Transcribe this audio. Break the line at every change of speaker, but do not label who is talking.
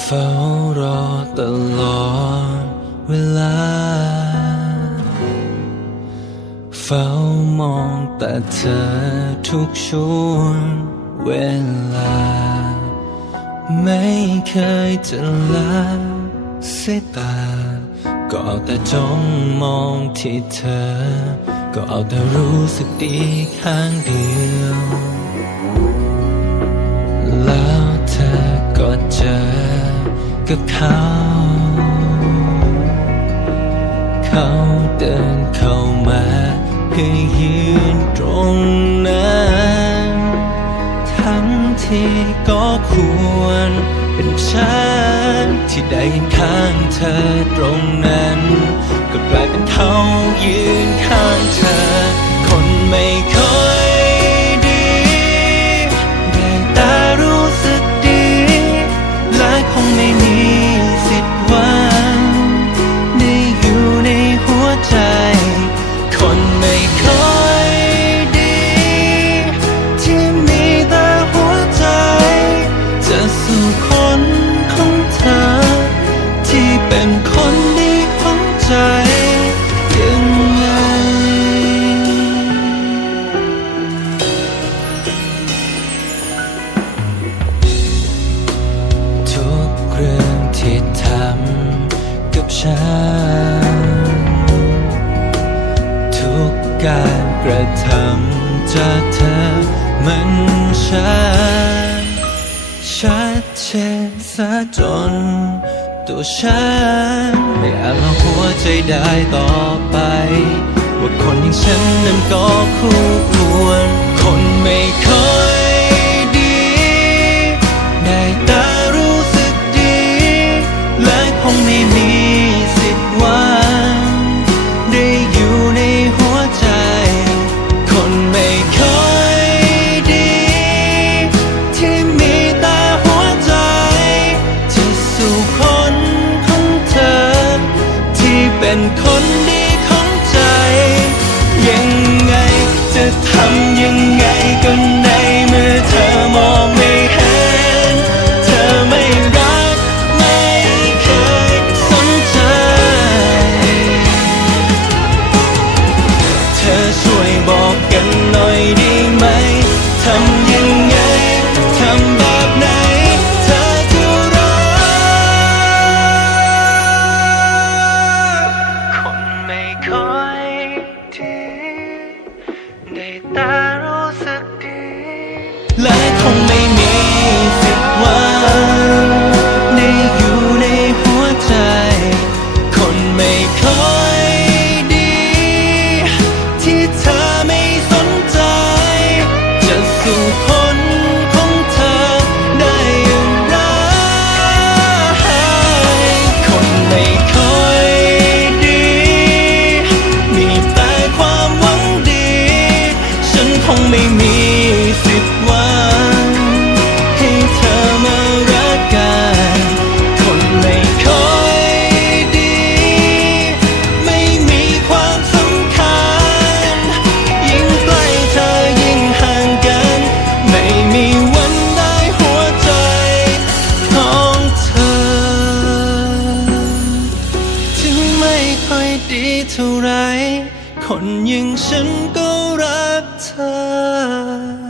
เฝ้ารอตลอดเวลา เฝ้ามองแต่เธอทุกช่วงเวลา ไม่เคยจะละสายตา ก็เอาแต่จ้องมองที่เธอ ก็เอาแต่รู้สึกดีข้างเดียว กับเขา เขาเดินเข้ามาให้ยืนตรงนั้นทั้งที่ก็ควรเป็นฉันที่ได้ยืนข้างเธอตรงนั้น คนของเธอ ที่เป็นคนดีของใจยังไง ทุกเรื่องที่ทำกับฉัน ทุกการกระทำจากเธอมันชัด ชัดเจนซะจน ตัวฉัน ไม่อาจเอาหัวใจได้ต่อไป ว่าคนอย่างฉันนั้นก็คู่ควร คนไม่เค ได้แต่รู้สึกดีและคงไม่มีสิทธิ์ว่า คนอย่างฉันก็รักเธอ